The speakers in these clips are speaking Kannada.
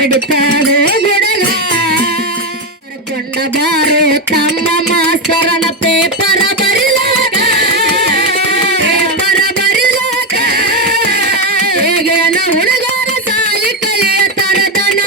ಹೊಡಿತಾರೋ ಗುಡಗ ಕೊಂಡ ಬಾರು ತಮ್ಮ ಮಾಸ್ತರನ ಪೇಪರ ಬರಿಲಾಗ ಹೇಗೇನ ಹುಡುಗರ ಸಾಲಿ ಕಲಿಯ ತರದನ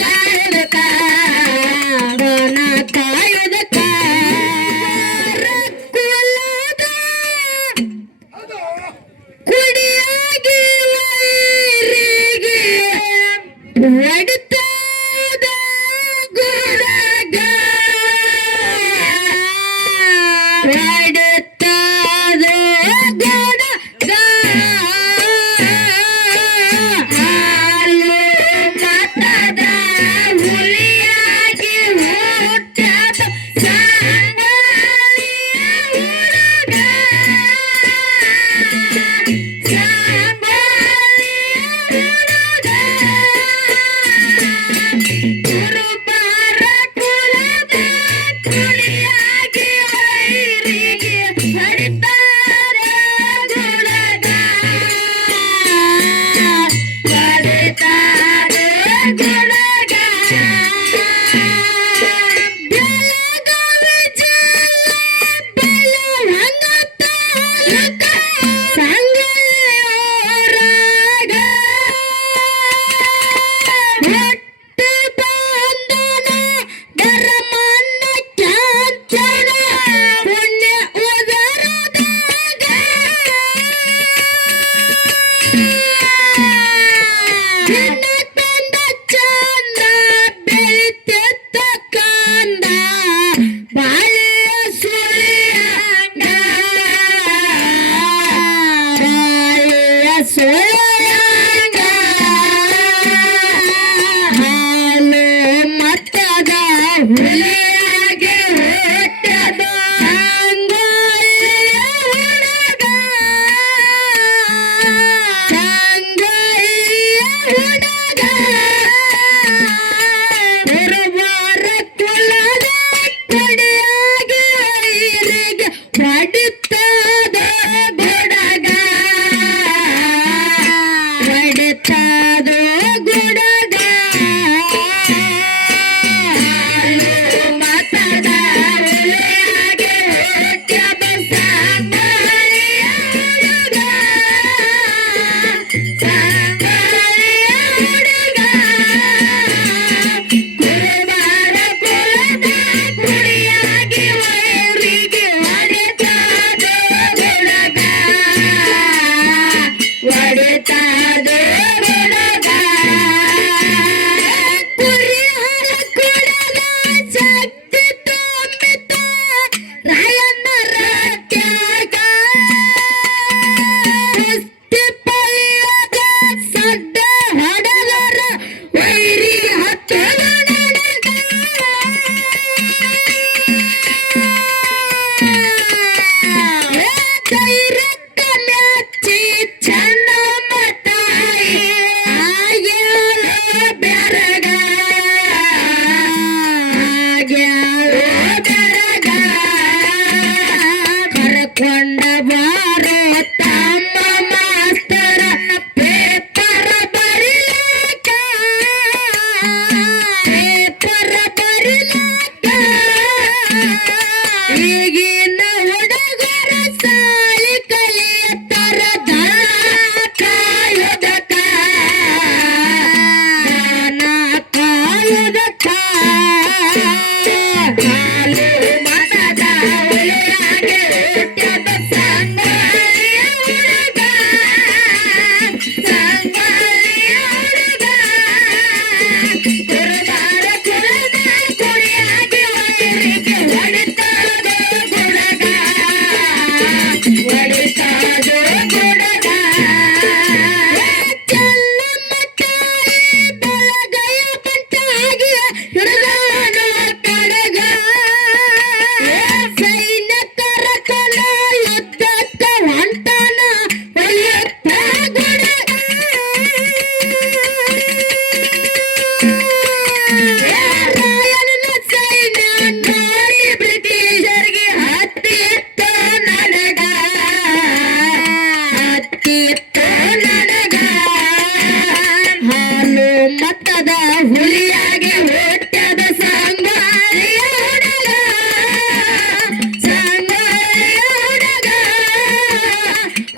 ಕಾಯುದಕ ಕುಲದ ಕುಡಿಯಾಗಿ ವೈರಿಗೆ ಹೊಡಿತದ ಗುಡಗ ಹೊಡಿತದ ಗುಡಗ ಹಾಲು ಮತದ ಹುಲಿಯಾಗಿ ಹುಟ್ಟದ ಸಾಂಗಲಿಯ ಹುಡುಗ ಕುರುಬರ ಕುಲದ ಕುಳಿಯಾಗಿ ವೈರಿಗೆ ಹೊಡಿತಾರೆ ಗುಡಗ ಹೊಡಿತಾರೆ ಗುಡಗ ಬೆಳಗಾವಿ ಜಿಲ್ಲೆ ಬೆಳವಂಗ ತಾಲೂಕ ಸಂಗಯ್ಯರಾಗ ಹುಟ್ಟಿ ಬಂದನ ಧರ್ಮನ್ನ ಕ್ಯಾಂಚನ ಪುಣ್ಯ ಉದರದಾಗ ಚಿನ್ನ ತಂದ ಚಂದ ಬೆಳಿತಿದ್ದ ಕಂದ ಬಾಳೆಯ ಸುಳಿಯಂಗ ಬಾಳೆಯ ಸುಳಿಯಂಗ ಮತ್ತದ ಹುಲಿಯಾಗಿ ಹುಟ್ಟ್ಯದ ಸಂಗೊಳ್ಳಿಯ ಹುಡುಗ ಸಂಗೊಳ್ಳಿಯ ಹುಡುಗ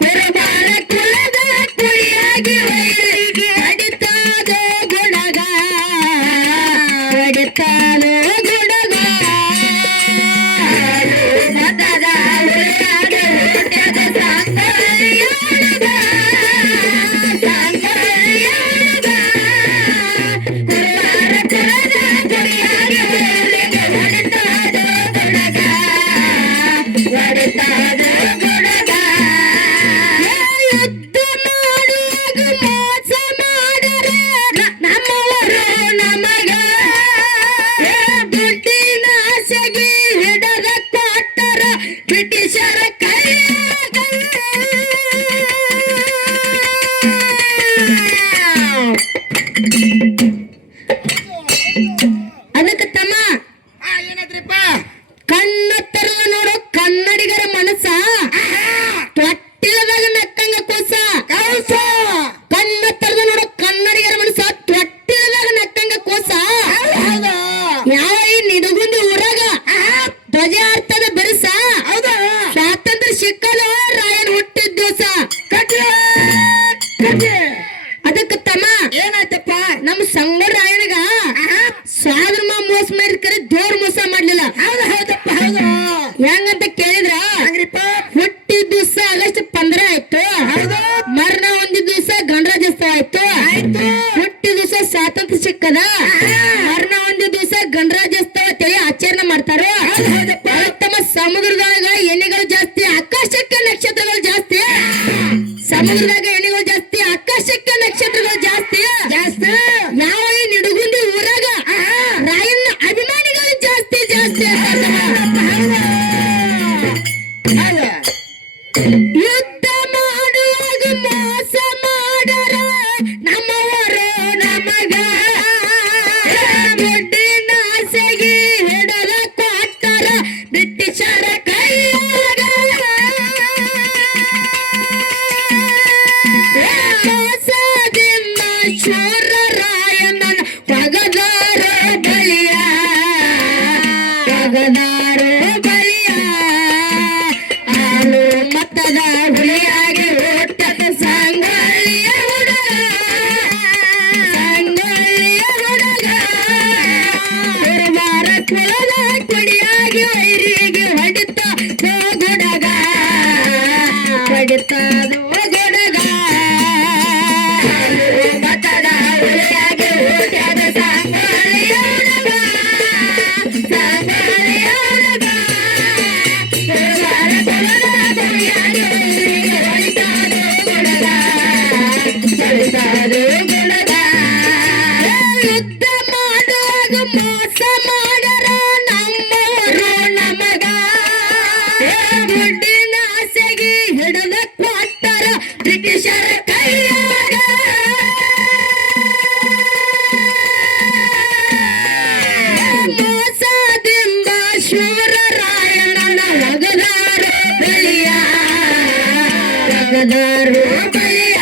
ಕುರುಬರ ಕುಲದ ಕುಳಿಯಾಗಿ ವೈರಿಗೆ ಹೊಡಿತಾದೋ ಗುಣಗ ಹೊಡಿತಾದೋ ಗುಣಗ ಮತ್ತದ ಹುಲಿಯಾಗಿ ಹುಟ್ಟ್ಯದ ಸಂಗೊಳ್ಳಿಯ ಹುಡುಗ ಸಂಗೊಳ್ಳಿಯ ಹುಡುಗ ಕುರುಬರ ಕುಲದ ಕುಳಿಯಾಗಿ ವೈರಿಗೆ ಹೊಡಿತಾದೋ ಗುಣಗ ಹೊಡಿತಾದೋ ಗುಣಗ ಯುದ್ಧ ಮಾಡುವಾಗ ಮೋಸ ಮಾಡರೆ ನಮ್ಮವರು ನಮಗ ದುಡ್ಡಿನ ಆಸೆಗೆ ಹಿಡದ ಕೊಟ್ಟರ ಬ್ರಿಟಿಷರ ಕೈಯಾಗ ಅದಕ್ಕೆ ತಮ್ಮ ಏನಾದ್ರಿಪ್ಪ ಕಣ್ಣ ತೆರೆದ ನೋಡು ಕನ್ನಡಿಗರ ಮನಸ್ಸ ತೊಟ್ಟಿಲದಾಗ ನಕ್ಕಂಗ ಕೂಸ ಕೌಸ ಕಣ್ಣ ತೆರೆದ ನೋಡು ಕನ್ನಡಿಗರ ಮನಸ್ಸ ತೊಟ್ಟಿಲದಾಗ ನಕ್ಕಂಗ ಕೂಸ ಹೌದು ಯಾವ ಈ ನಿಡುಗುಂದಿ ಊರಾಗ ಧ್ವಜ ಅರ್ಥದ ಬೆರಸ ಹೌದು ಸ್ವಾತಂತ್ರ್ಯ ಸಿಕ್ಕಲು ರಾಯನ್ ಹುಟ್ಟಿದ ದಿವಸ ಕಟ್ಟಿ ಕಟ್ಟಿ ಅದಕ್ಕೆ ತಮ್ಮ ಏನಾಯ್ತಪ್ಪ ನಮ್ಮ ಸಂಗೊಳ್ಳ ರಾಯನಿಗ ಸ್ವಾಧರ್ಮ ಮೋಸ ಮಾಡಿರ್ಕರೆ ದೇವ್ರ ಮೋಸ ಮಾಡ್ಲಿಲ್ಲ ಹೌದು ಹೌದಪ್ಪ ಹೌದು ಹೆಂಗಂತ ಕೇಳಿದ್ರ ಹಂಗ್ರಿಪ್ಪ ಹುಟ್ಟಿದ ದಿವಸ ಆಗಸ್ಟ್ 15 ಆಯ್ತು ಹೌದು ಮರಣ ಒಂದಿದ ದಿವಸ ಗಣರಾಜ್ಯೋತ್ಸವ ಆಯ್ತು ಆಯ್ತು ಹುಟ್ಟಿದ ದಿವಸ ಸ್ವಾತಂತ್ರ್ಯ ಸಿಕ್ಕದ ಮರಣ ಒಂದಿದ ದಿವಸ ಗಣರಾಜ್ಯೋತ್ಸವ ಅಂತೇಳಿ ಆಚರಣೆ ಮಾಡ್ತಾರ ಹೌದು ಹೌದಪ್ಪ ತಮ್ಮ ಸಮುದ್ರದೊಳಗ ಎಣ್ಣೆಗಳು ಜಾಸ್ತಿ ಆಕಾಶಕ್ಕೆ ನಕ್ಷತ್ರಗಳು ಜಾಸ್ತಿ ಸಮುದ್ರದಾಗ ಎಣ್ಣೆಗಳು ಜಾಸ್ತಿ ಆಕಾಶಕ್ಕೆ ನಕ್ಷತ್ರಗಳು ಜಾಸ್ತಿ ಜಾಸ್ತಿ ಯಾವ ಈ ನಿಡುಗುಂದಿ ಊರಾಗ ರಾಯಣ್ಣ ಅಭಿಮಾನಿಗಳು ಜಾಸ್ತಿ ಜಾಸ್ತಿ ಹೌದು ಯುದ್ಧ ಮಾಡುವಾಗ ಮೋಸ ಮಾಡರ ನಮ್ಮವರು ನಮಗ ದುಡ್ಡಿನ ಆಸೆಗೆ ಹಿಡದ ಕೊಟ್ಟರ ಬ್ರಿಟಿಷರ ಕೈಯಾಗ ಮೋಸದಿಂದ ಶೂರ ರಾಯಣ್ಣನ ಒಗದಾರ ಬಲಿಯ ಒಗದಾರ ಬಲಿಯ ಹಾಲು ಮತ್ತದ ಹುಲಿಯಾಗಿ ಹುಟ್ಟದ ಸಂಗೊಳ್ಳಿಯ ಹುಡುಗ ಸಂಗೊಳ್ಳಿಯ ಹುಡುಗ ಕುರುಬರ ಕುಲದ ಕುಡಿಯಾಗಿ ವೈರಿಗೆ ಹೊಡಿತಾದೋ ಗುಡಗ ಹೊಡಿತಾದೋ ಗುಡಗ ಹಾಲು ಮತ್ತದ ಹುಲಿಯಾಗಿ ಹುಟ್ಟದ ಸಂಗೊಳ್ಳಿಯ ಹುಡುಗ ಸಂಗೊಳ್ಳಿಯ ಹುಡುಗ ಕುರುಬರ ಕುಲದ ಕುಡಿಯಾಗಿ ವೈರಿಗೆ ಹೊಡಿತಾದೋ ಗುಡಗ ಹೊಡಿತಾದೋ ಗುಡಗ ಯುದ್ಧ ಮಾಡುವಾಗ ಮೋಸ ಮಾಡರ ನಮ್ಮವರು ನಮಗ ದುಡ್ಡಿನ ಆಸೆಗೆ ಹಿಡಿದ ಕೊಟ್ಟರ ಬ್ರಿಟಿಷರ ಕೈಯಾಗ ಮೋಸದಿಂದ ಶೂರ ರಾಯಣ್ಣನ ಒಗದಾರ ಬಲಿಯ ಒಗದಾರ ಬಲಿಯ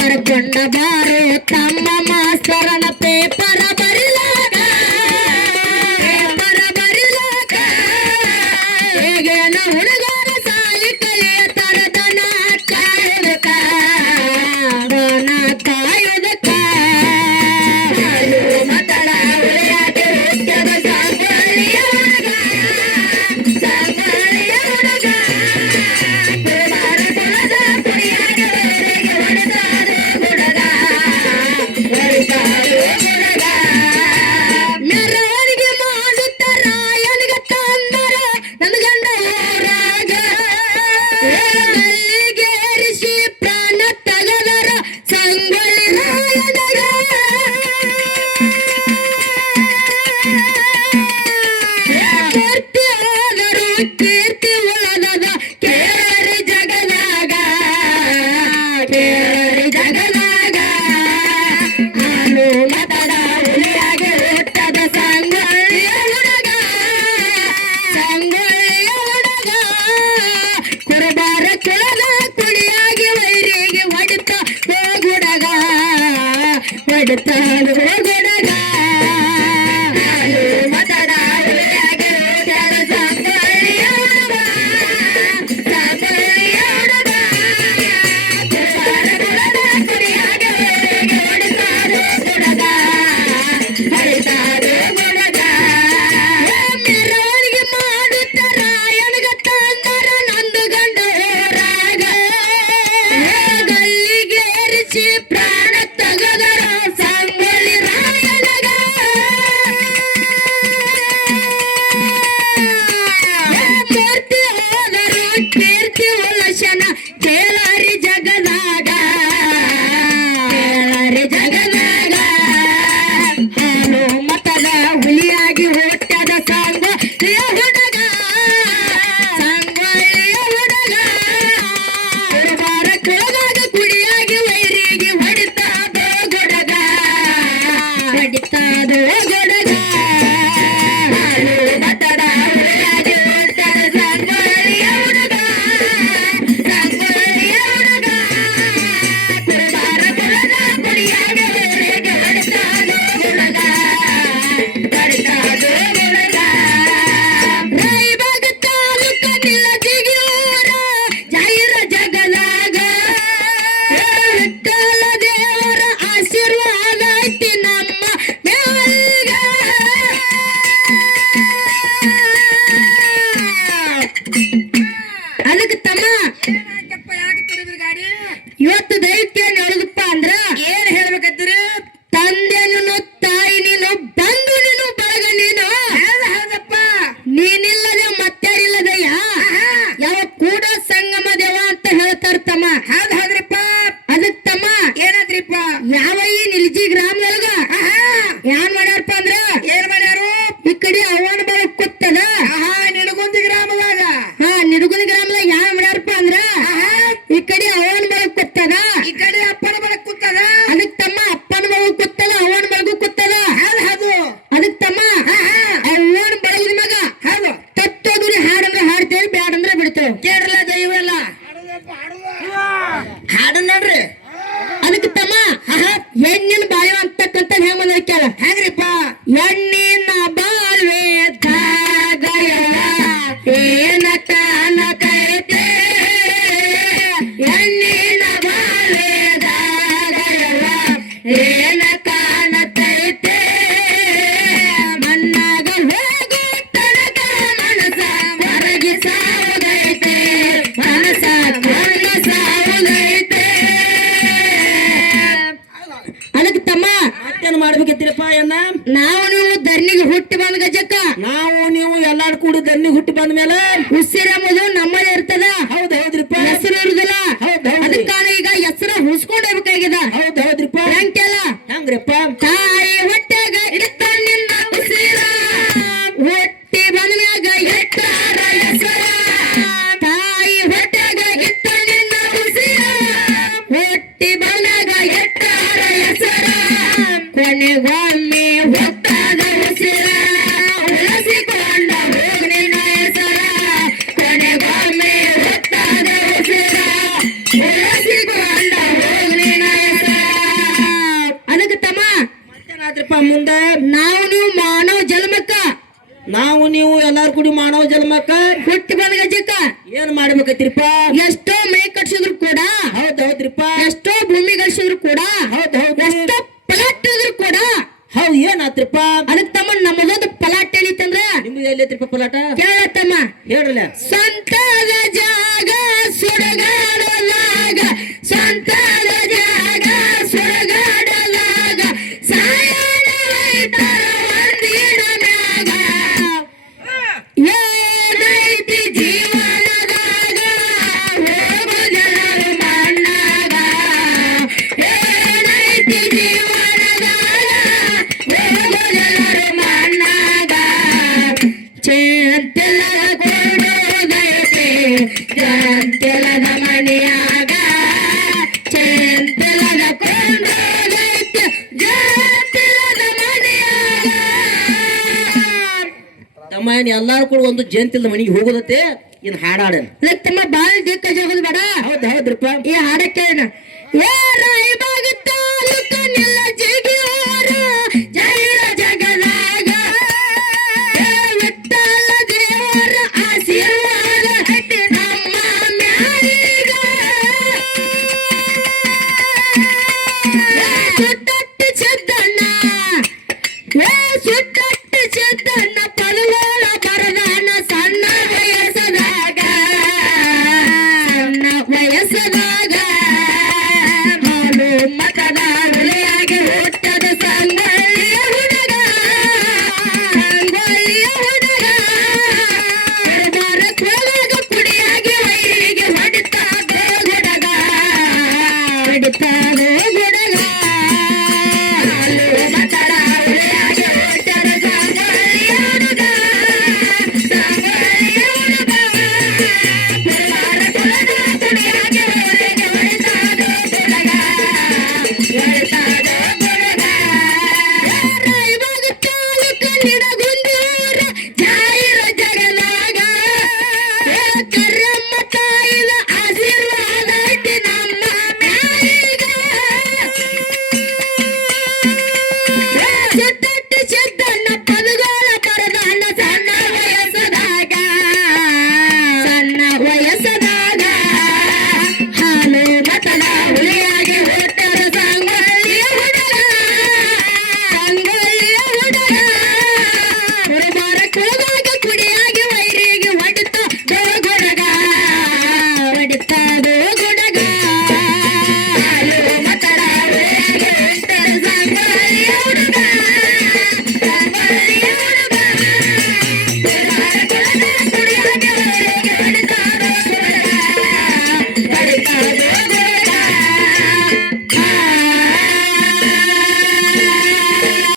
ಕರ್ಕೊಂಡ ಬಾರು ತಮ್ಮ ಮಾಸ್ತರನ ಪೇಪರ ಬರಿಲಾಗ ಪೇಪರ ಬರಿಲಾಗ ಹೇಗೇನ ಹುಡುಗರ ಸಾಲಿ ಕಲಿಯ ತರದನ ಕಾಯುದಕ ದನ ಕಾಯುದಕ ಹಾಲು ಮತಳ ಹುಲಿಯಾಗಿ ಹುಟ್ಟದ ಸಂಗೊಳ್ಳಿಯ ಹುಡುಗ ಸಂಗೊಳ್ಳಿಯ ಹುಡುಗ ಕುರುಬರ ಕುಲದ ಕುಡಿಯಾಗಿ ವೈರಿಗೆ ಹೊಡೆದಾದೋ ಗುಡಗ ಹೊಡಿತಾದೋ ಗುಡಗ ಹೊಡಿತಾಳು ಗೊಡಗ ಹಾಲು ಮತದ ಹುಲಿಯಾಗಿ ಹೊಡ್ಯಾಡ ಸಂಗೊಳ್ಳಿಯ ಹುಡುಗ ಸಂಗೊಳ್ಳಿಯ ಹುಡುಗ ಕುರುಬರ ಕುಲದ ಕುರಿಯಾಗಿ ಹೊಡಿತಾಳು ಗೊಡಗ ಹೊಡಿತಾಳು ಗೊಡಗ ಮೆರವಣಿಗೆ ಮಾಡುತ್ತಾರ ಎಣಗತ್ತ ಅಂದರ ನಂದು ಗಂಡ ಊರಾಗ ಗಲ್ಲಿಗೆ ಏರಿಸಿ ಪ್ರಾಣ ತಗದರ ಸಂಗೊಳ್ಳಿ ರಾಯನಗ ಮೂರ್ತಿ ಹೋದರು ಕೀರ್ತಿ ಉಲ್ಲಶನ ಕೇಳರಿ ಜಗದಾಗ ಕೇಳರಿ ಜಗದಾಗ ಹಾಲು ಮತದ ಹುಲಿಯಾಗಿ ಹುಟ್ಟದ ಸಂಗೊಳ್ಳಿಯ ಹುಡುಗ ಸಂಗೊಳ್ಳಿಯ ಹುಡುಗ ಕುರುಬರ ಕುಲದಾಗ ಕುಡಿಯಾಗಿ ವೈರಿಗೆ ಹೊಡಿತಾದೋ ಗೊಡಗ ಹೊಡಿತಾದೋ ಗೊಡಗ ಹಾಲು ಮತದ ಹುಲಿಯಾಗಿ ಹುಟ್ಟದ ಸಂಗೊಳ್ಳಿಯ ಹುಡುಗ ಸಂಗೊಳ್ಳಿಯ ಹುಡುಗ ಕುರುಬರ ಕುಲದ ಕುಡಿಯಾಗಿ ವೈರಿಗೆ ಹೊಡಿತಾದೋ ಗೊಡಗ ಹೊಡಿತಾದೋ ಗೊಡಗ ರಾಯಬಾಗ ತಾಲೂಕ ನಿಲಜಿಗಿಯೂರ ಜಾಯಿರ ಜಗದಾಗ ವಿಠ್ಠಲ ದೇವರ ಆಶೀರ್ವಾದ ಐತಿ ನಮ್ಮ ಮೇಲ್ಗ ಅದಕ್ಕೆ ತಮ್ಮ ಏನಾಯ್ತಪ್ಪ ಯಾಕೆ ತಿರುಗಿದ್ರಿ ಗಾಡಿ ಇವತ್ತು ದೈತ್ಯ ನೋಡುದಪ್ಪ ಅಂದ್ರ ಏನ್ ಹೇಳ್ಬೇಕತ್ತೀರಿ ತಂದೆ ನೀನು ತಾಯಿ ನೀನು ಬಂಧು ನೀನು ಬಳಗ ನೀನು ಹೌದಪ್ಪ ನೀನಿಲ್ಲದೆ ಮತ್ತಾರಿಲ್ಲದಯ್ಯ ಯಾವ ಕೂಡ ಸಂಗಮ ದೇವ ಅಂತ ಹೇಳ್ತಾರ ತಮ್ಮ ಹೌದ್ರಿಪ್ಪ ಅದಕ್ ತಮ್ಮ ಏನಾದ್ರಿಪ್ಪ ಯಾವ ಈ ನಿಲ್ಜಿ ಗ್ರಾಮದೊಳಗ ಏನ್ ಮಾಡ್ಯಾರಪ್ಪ ಅಂದ್ರ ಏನ್ ಮಾಡ್ಯಾರು ಈ ಕಡೆ ಅವನ ಬಳಗ ಕೂತದ ನಿಡಗುಂದಿ ಗ್ರಾಮದಾಗ ನಿಡುಗುನ ಗ್ರಾಮದಾಗ ಯಾನ್ ಮಾಡ್ಯಾರಪ್ಪ ಅಂದ್ರ ಈ ಕಡೆ ಅವನ ಬಳಗ ಕೂತದ ಈ ಕಡೆ ಅಪ್ಪನ ಬರಕ್ ಕೂತದ ಅದಕ್ ತಮ್ಮ ಅಪ್ಪನ ಬಳಗ ಕೂತದ ಅವನ ಬಳಗೂ ಕೂತದ ಹೌದು ಅದಕ್ ತಮ್ಮ ಅವನ ಬಳಗದ ಮಗ ಹೌದು ತತ್ತೋದುರಿ ಹಾಡಂದ್ರ ಹಾಡ್ತೇವೆ ಬ್ಯಾಡಂದ್ರ ಬಿಡ್ತೇವೆ ಕೇರಳ ದೈವ ಎಲ್ಲ ಹಾಡು ನೋಡ್ರಿ ಅದಕ್ಕೆ ತಮ್ಮ ಹೆಣ್ಣಿನ ಬಾಯಿ ಅಂತಕ್ಕಂತ ಹೆಂಗ್ ಬಂದ ಕೇಳ ಹೆಂಗ್ರಿಪ್ಪ ಹೆಣ್ಣಿನ ಬಾಳ್ವೆ ಏನ ಕಾನ ಕೈತೆ ಹೆಣ್ಣಿನ ಬಾಳ್ವೆ ಏನ ಕಾಣತೈತೆ ಮನ್ನಾಗ ಹೋಗು ತನಕ ಮನಸ ಹೊರಗೆ ಸಾವುದೈತೆ ಮನಸ ಕೊಣ್ಣ ಸಾವುದೈತೆ ಅದಕ್ಕೆ ತಮ್ಮ ಮತ್ತೇನ್ ಮಾಡ್ಬೇಕತ್ತೀರಪ್ಪ ಅಣ್ಣ ನಾವು ನೀವು ಧರ್ನಿಗೆ ಹುಟ್ಟಿ ಬಂದ ಗಜಕ್ಕ ನಾವು ನೀವು ಎಲ್ಲಾರು ಕೂಡ ದನ್ನಿ ಹುಟ್ಟಿ ಬಂದ ಮೇಲೆ ಉಸಿರಂಬುದು ನಮ್ಮಲ್ಲಿ ಇರ್ತದ ಹೌದ್ರಿಪ್ಪ ಹೆಸರು ಇರುದಿಲ್ಲ ಹೌದ್ ಹೌದ್ರಿ. ಅದಕ್ಕಾಗಿ ಈಗ ಹೆಸರು ಹುಸ್ಕೊಂಡ್ ಹೋಗ್ಬೇಕಾಗ್ಯದ ಹೌದ್ರಿಪ್ಪ ಹೆಂಗೆಲ್ಲ ಹೆಂಗ್ರಿಪ್ಪ ತಾಯಿ ಹೊಟ್ಟೆಗ ಇಟ್ಟ ನಿನ್ನ ಉಸಿರ ಹೊಟ್ಟಿ ಬಂದ ಮ್ಯಾಗ ಇಟ್ಟಾರ ಹೆಸರ ತಾಯಿ ಹೊಟ್ಟೆಗ ಇಟ್ಟ ನಿನ್ನ ಉಸಿರ ಹೊಟ್ಟಿ ಬಂದಾಗ ಇಟ್ಟಾರ ಹೆಸರ ಕೊನೆಗೊಮ್ಮೆ ಹೊತ್ತಾದ ಉಸಿರ ಉಳಿಸಿಕೊಂಡ ಹೋಗ್ ನಿನ್ನ ಹೆಸರ ಕೊನೆಗೊಮ್ಮೆ ಹೊತ್ತಾದ ಉಸಿರ ಉಳಿಸಿಕೊಂಡ ಹೋಗ್ ನಿನ್ನ ಹೆಸರ ಅದಕ್ಕೆ ತಮ್ಮ ಮತ್ತೇನಾದ್ರಿಪ್ಪ ಮುಂದೆ ನಾವು ನೀವು ಮಾನವ ಜನ್ಮಕ್ಕ ನಾವು ನೀವು ಎಲ್ಲಾರು ಕೂಡಿ ಮಾನವ ಜನ್ಮಕ್ಕ ಹುಟ್ಟಿ ಬಂದ ಗಜಕ್ಕ ಏನ್ ಮಾಡ್ಬೇಕತ್ತೀರಪ್ಪ ಎಷ್ಟೋ ಮೈ ಕಟ್ಸಿದ್ರು ಕೂಡ ಹೌದ್ರಿಪ್ಪ ಎಷ್ಟೋ ಭೂಮಿ ಗಳಿಸಿದ್ರು ಕೂಡ ಹೌದ್ ಎಷ್ಟೋ ಪಲಾಟ್ ಇದ್ರು ಕೂಡ ಹೌದ್ ಏನಾತ್ರಿಪ್ಪ ಅದಕ್ಕೆ ತಮ್ಮ ನಮ್ಮದೊಂದು ಪಲಾಟ್ ಹೇಳಿತಂದ್ರ ನಿಮ್ಗೆ ಎಲ್ಲೈತ್ರಿಪ್ಪ ಪಲಾಟ ಕೇಳತ್ತಮ್ಮ ಹೇಳ್ರಲ್ಲ ಸ್ವಂತದ ಜಾಗ ಸುಡಗಾಡಲಾಗ ಸ್ವಂತದ ಜಾಗ ಸುಡಗಾಡಲಾಗ ಸಾಯಣ ರೈತರ ಒಂದಿನ ಮ್ಯಾಗ ಏನೈತಿ ಜೀವನದಾಗ ಹೋಗು ಜನರು ಮಣ್ಣಾಗ ಏನೈತಿ ಜೀವನದಾಗ ಹೋಗು ಜನರು ಮಣ್ಣಾಗ ಚೇಂತೆಲ್ಲದ ಕೊಂಡೋದೈತಿ ಚೇಂತೆಲ್ಲದ ಮನೆಯಾಗ ಚೇಂತೆಲ್ಲದ ಕೊಂಡೋದೈತಿ ಚೇಂತೆಲ್ಲದ ಮನೆಯಾಗ ತಮ್ಮ ಏನ್ ಎಲ್ಲಾರು ಕೂಡ ಒಂದು ಜಯಂತಿಲ್ದ ಮನೆಗೆ ಹೋಗೋದತ್ತೆ ಇನ್ ಹಾಡಾಡನ್ ಅದಕ್ಕೆ ತಮ್ಮ ಬಾಳ ದಿಕ್ಕ ಹೋಗುದು ಬೇಡ ಹೌದ್ರಿಪ್ಪ ಈ ಹಾಡಕ್ಕೆ ಏ ರಾಯಬಾಗ ತಾಲೂಕು ನಿಲ್ಲ ಜಿಗಿ